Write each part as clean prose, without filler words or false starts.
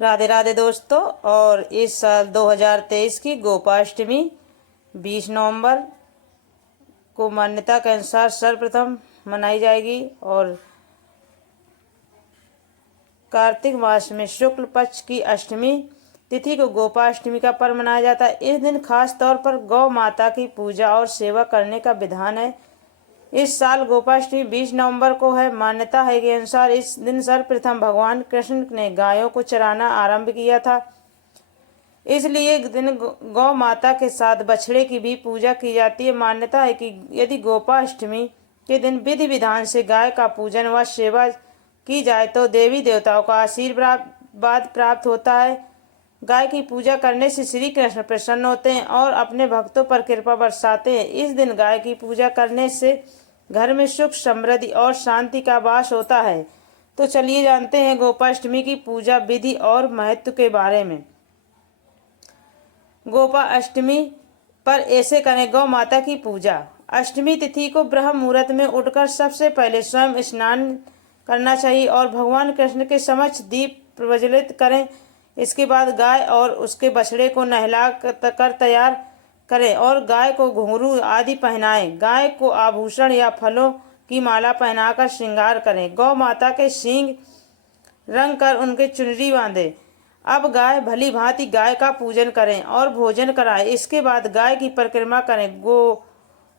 राधे राधे दोस्तों। और इस साल 2023 की गोपाष्टमी 20 नवंबर को मान्यता के अनुसार सर्वप्रथम मनाई जाएगी और कार्तिक मास में शुक्ल पक्ष की अष्टमी तिथि को गोपाष्टमी का पर्व मनाया जाता है। इस दिन खास तौर पर गौ माता की पूजा और सेवा करने का विधान है। इस साल गोपाष्टमी 20 नवंबर को है। मान्यता है के अनुसार इस दिन सर्वप्रथम भगवान कृष्ण ने गायों को चराना आरंभ किया था, इसलिए एक दिन गौ माता के साथ बछड़े की भी पूजा की जाती है। मान्यता है कि यदि गोपाष्टमी के दिन विधि विधान से गाय का पूजन व सेवा की जाए तो देवी देवताओं का आशीर्वाद प्राप्त होता है। गाय की पूजा करने से श्री कृष्ण प्रसन्न होते हैं और अपने भक्तों पर कृपा बरसाते हैं। इस दिन गाय की पूजा करने से घर में सुख समृद्धि और शांति का वास होता है। तो चलिए जानते हैं गोपाष्टमी की पूजा विधि और महत्व के बारे में। गोपाष्टमी पर ऐसे करें गौ माता की पूजा। अष्टमी तिथि को ब्रह्म मुहूर्त में उठकर सबसे पहले स्वयं स्नान करना चाहिए और भगवान कृष्ण के समक्ष दीप प्रज्वलित करें। इसके बाद गाय और उसके बछड़े को नहला कर तैयार करें और गाय को घुंघरू आदि पहनाएं। गाय को आभूषण या फलों की माला पहनाकर श्रृंगार करें। गौ माता के सींग रंग कर उनके चुनरी बांधें। अब गाय भली भांति गाय का पूजन करें और भोजन कराएं। इसके बाद गाय की परिक्रमा करें।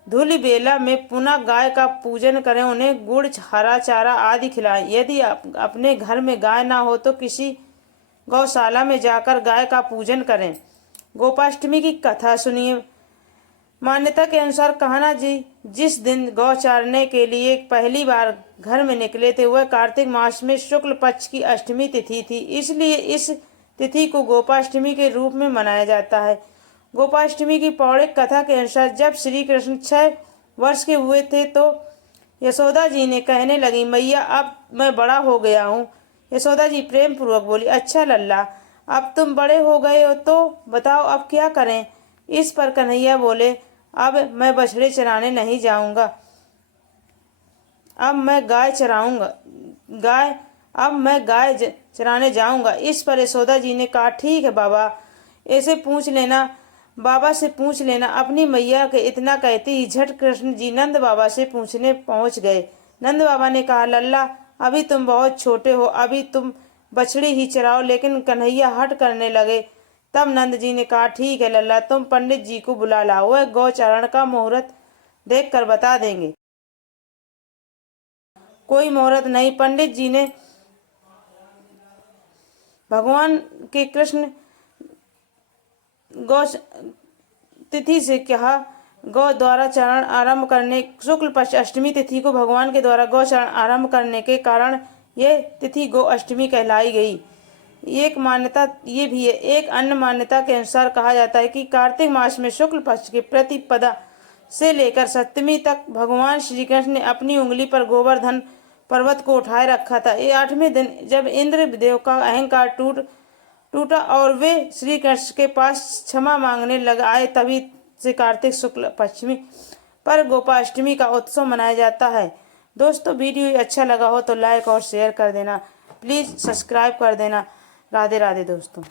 धूलि बेला में पुनः गाय का पूजन करें, उन्हें गुड़ हरा चारा आदि खिलाएं। यदि अपने घर में गाय ना हो तो किसी गौशाला में जाकर गाय का पूजन करें। गोपाष्टमी की कथा सुनिए। मान्यता के अनुसार कान्हा जी जिस दिन गौ चारने के लिए पहली बार घर में निकले थे वह कार्तिक मास में शुक्ल पक्ष की अष्टमी तिथि थी, इसलिए इस तिथि को गोपाष्टमी के रूप में मनाया जाता है। गोपाष्टमी की पौराणिक कथा के अनुसार जब श्री कृष्ण 6 वर्ष के हुए थे तो यशोदा जी ने कहने लगी, मैया अब मैं बड़ा हो गया हूँ। यशोदा जी प्रेम पूर्वक बोली, अच्छा लल्ला, अब तुम बड़े हो गए हो तो बताओ अब क्या करें। इस पर कन्हैया बोले, अब मैं बछड़े चराने नहीं जाऊंगा, अब मैं गाय चराने जाऊंगा। इस पर यशोदा जी ने कहा, ठीक है बाबा, ऐसे बाबा से पूछ लेना। अपनी मैया के इतना कहते ही झट कृष्ण जी नंद बाबा से पूछने पहुंच गए। नंद बाबा ने कहा, लल्ला अभी तुम बहुत छोटे हो, अभी तुम बछड़ी ही चराओ। लेकिन कन्हैया हट करने लगे। तब नंद जी ने कहा, ठीक है लल्ला, तुम पंडित जी को बुला लाओ, वह गौचारण का मुहूर्त देख कर बता देंगे। कोई मुहूर्त नहीं। पंडित जी ने भगवान के कृष्ण गौ तिथि से कहा, गौ द्वारा चरण आरंभ करने शुक्ल पक्ष अष्टमी तिथि को भगवान के द्वारा गौ चरण आरंभ करने के कारण यह तिथि गौ अष्टमी कहलाई गई। एक मान्यता ये भी है। एक अन्य मान्यता के अनुसार कहा जाता है कि कार्तिक मास में शुक्ल पक्ष के प्रतिपदा से लेकर सप्तमी तक भगवान श्री कृष्ण ने अपनी उंगली पर गोवर्धन पर्वत को उठाए रखा था। ये 8वें दिन जब इंद्र देव का अहंकार टूटा और वे श्री कृष्ण के पास क्षमा मांगने लग आए, तभी से कार्तिक शुक्ल पश्चिमी पर गोपाष्टमी का उत्सव मनाया जाता है। दोस्तों वीडियो अच्छा लगा हो तो लाइक और शेयर कर देना, प्लीज सब्सक्राइब कर देना। राधे राधे दोस्तों।